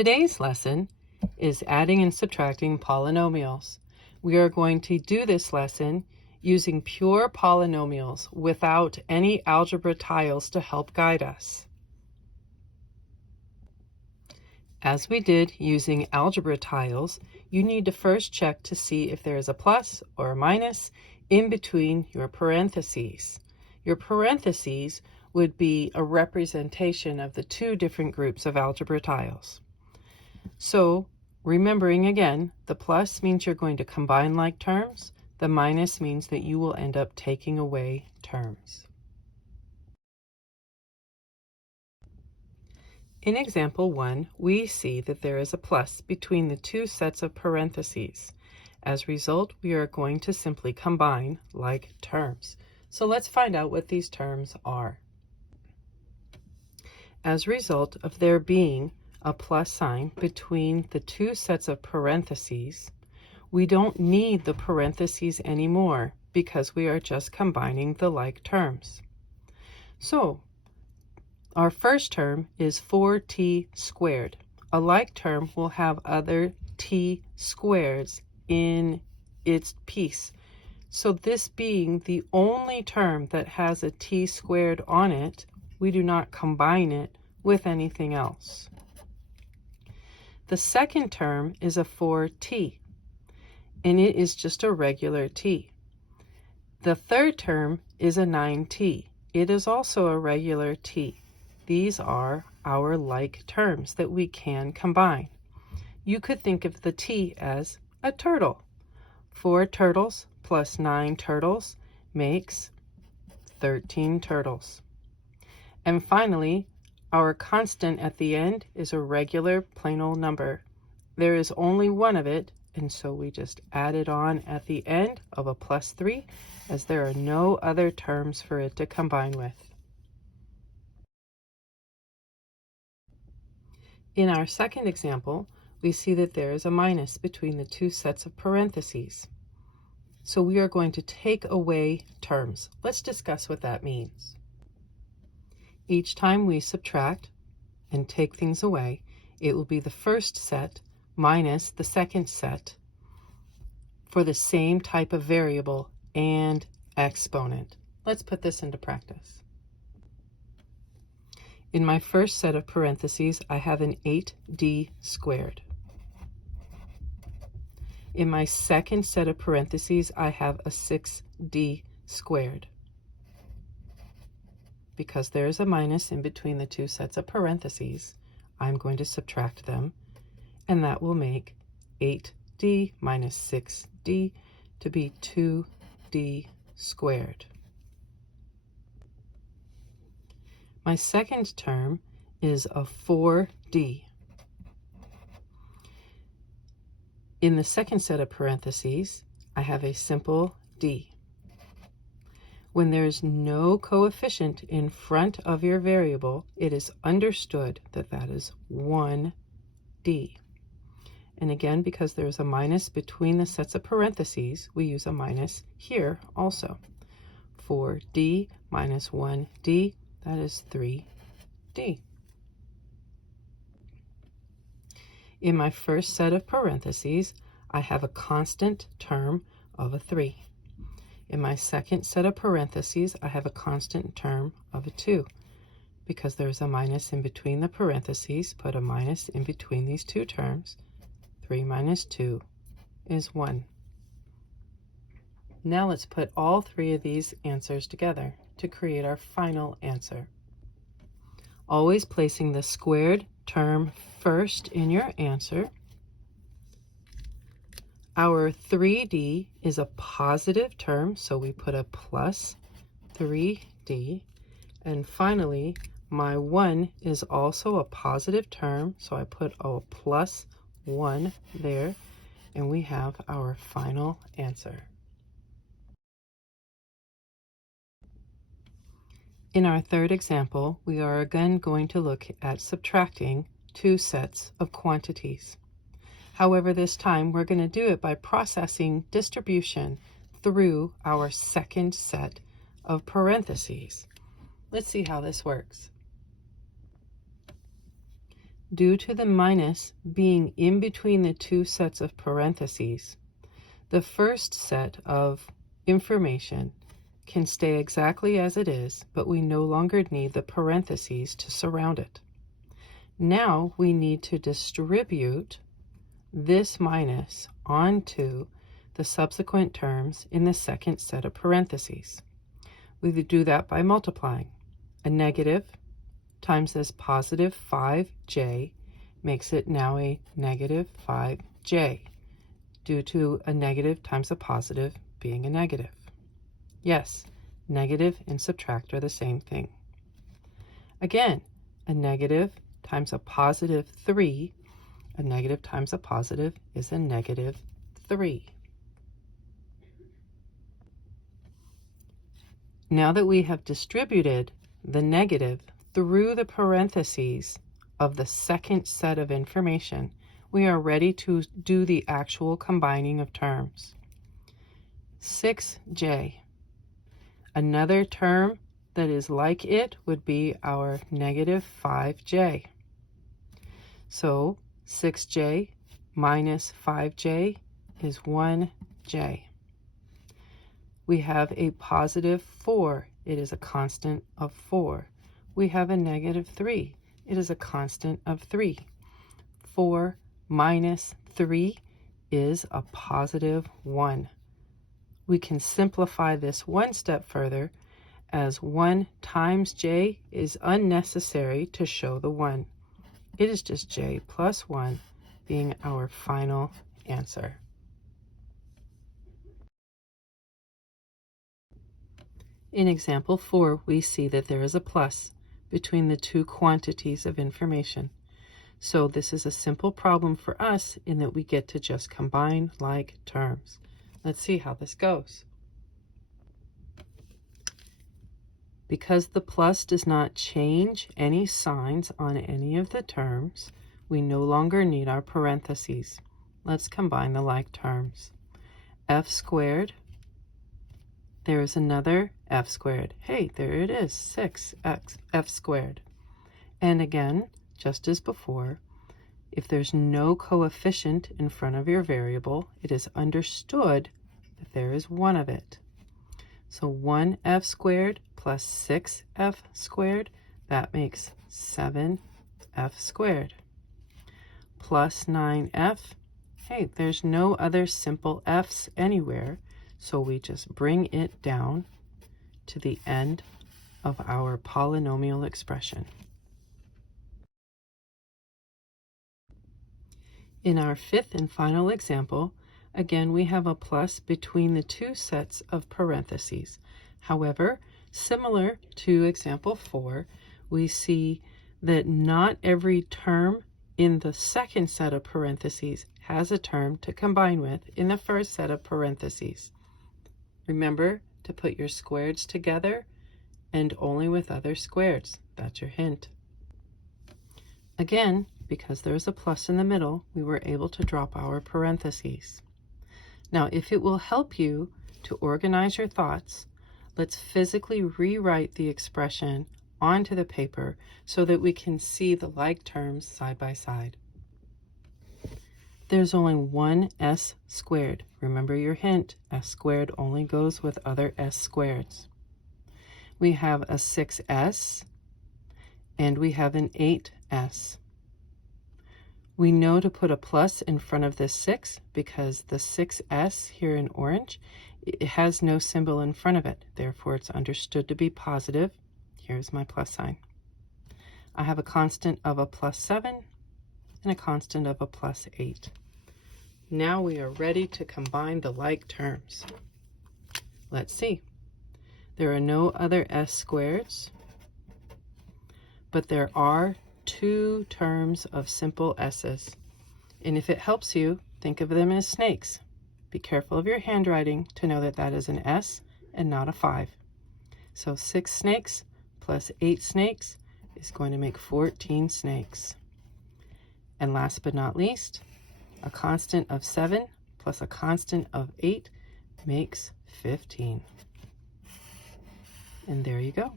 Today's lesson is adding and subtracting polynomials. We are going to do this lesson using pure polynomials without any algebra tiles to help guide us. As we did using algebra tiles, you need to first check to see if there is a plus or a minus in between your parentheses. Your parentheses would be a representation of the two different groups of algebra tiles. So, remembering again, the plus means you're going to combine like terms. The minus means that you will end up taking away terms. In example 1, we see that there is a plus between the two sets of parentheses. As a result, we are going to simply combine like terms. So let's find out what these terms are. As a result of there being a plus sign between the two sets of parentheses, we don't need the parentheses anymore because we are just combining the like terms. So, our first term is 4t squared. A like term will have other t squareds in its piece. So this being the only term that has a t squared on it, we do not combine it with anything else. The second term is a 4t, and it is just a regular t. The third term is a 9t. It is also a regular t. These are our like terms that we can combine. You could think of the t as a turtle. 4 turtles plus 9 turtles makes 13 turtles. And finally, our constant at the end is a regular plain old number. There is only one of it, and so we just add it on at the end of a plus 3, as there are no other terms for it to combine with. In our second example, we see that there is a minus between the two sets of parentheses. So we are going to take away terms. Let's discuss what that means. Each time we subtract and take things away, it will be the first set minus the second set for the same type of variable and exponent. Let's put this into practice. In my first set of parentheses, I have an 8d squared. In my second set of parentheses, I have a 6d squared. Because there is a minus in between the two sets of parentheses, I'm going to subtract them, and that will make 8d minus 6d to be 2d squared. My second term is a 4d. In the second set of parentheses, I have a simple d. When there's no coefficient in front of your variable, it is understood that that is 1d. And again, because there's a minus between the sets of parentheses, we use a minus here also. 4d minus 1d, that is 3d. In my first set of parentheses, I have a constant term of a 3. In my second set of parentheses, I have a constant term of a 2. Because there's a minus in between the parentheses, put a minus in between these two terms. 3 minus 2 is 1. Now let's put all three of these answers together to create our final answer. Always placing the squared term first in your answer. Our 3d is a positive term, so we put a plus 3d. And finally, my 1 is also a positive term, so I put a plus 1 there, and we have our final answer. In our third example, we are again going to look at subtracting two sets of quantities. However, this time we're going to do it by processing distribution through our second set of parentheses. Let's see how this works. Due to the minus being in between the two sets of parentheses, the first set of information can stay exactly as it is, but we no longer need the parentheses to surround it. Now we need to distribute this minus onto the subsequent terms in the second set of parentheses. We do that by multiplying. A negative times this positive 5j makes it now a negative 5j, due to a negative times a positive being a negative. Yes, negative and subtract are the same thing. Again, a negative times a positive 3, a negative times a positive is a negative 3. Now that we have distributed the negative through the parentheses of the second set of information, we are ready to do the actual combining of terms. 6j. Another term that is like it would be our negative 5j. So 6j minus 5j is 1j. We have a positive 4. It is a constant of 4. We have a negative 3. It is a constant of 3. 4 minus 3 is a positive 1. We can simplify this one step further, as 1 times j is unnecessary to show the 1. It is just j plus 1 being our final answer. In example 4, we see that there is a plus between the two quantities of information. So this is a simple problem for us in that we get to just combine like terms. Let's see how this goes. Because the plus does not change any signs on any of the terms, we no longer need our parentheses. Let's combine the like terms. F squared. There is another f squared. Hey, there it is, 6x f squared. And again, just as before, if there's no coefficient in front of your variable, it is understood that there is one of it. So 1f squared plus 6f squared, that makes 7f squared. Plus 9f, hey, there's no other simple f's anywhere, so we just bring it down to the end of our polynomial expression. In our fifth and final example, again we have a plus between the two sets of parentheses. However, similar to example 4, we see that not every term in the second set of parentheses has a term to combine with in the first set of parentheses. Remember to put your squareds together and only with other squareds. That's your hint. Again, because there's a plus in the middle, we were able to drop our parentheses. Now, if it will help you to organize your thoughts, let's physically rewrite the expression onto the paper so that we can see the like terms side by side. There's only one s squared. Remember your hint, s squared only goes with other s squareds. We have a 6s and we have an 8s. We know to put a plus in front of this 6 because the 6s here in orange, it has no symbol in front of it. Therefore, it's understood to be positive. Here's my plus sign. I have a constant of a plus 7 and a constant of a plus 8. Now we are ready to combine the like terms. Let's see. There are no other s squareds, but there are two terms of simple s's. And if it helps you, think of them as snakes. Be careful of your handwriting to know that that is an s and not a 5. So 6 snakes plus 8 snakes is going to make 14 snakes. And last but not least, a constant of 7 plus a constant of 8 makes 15. And there you go.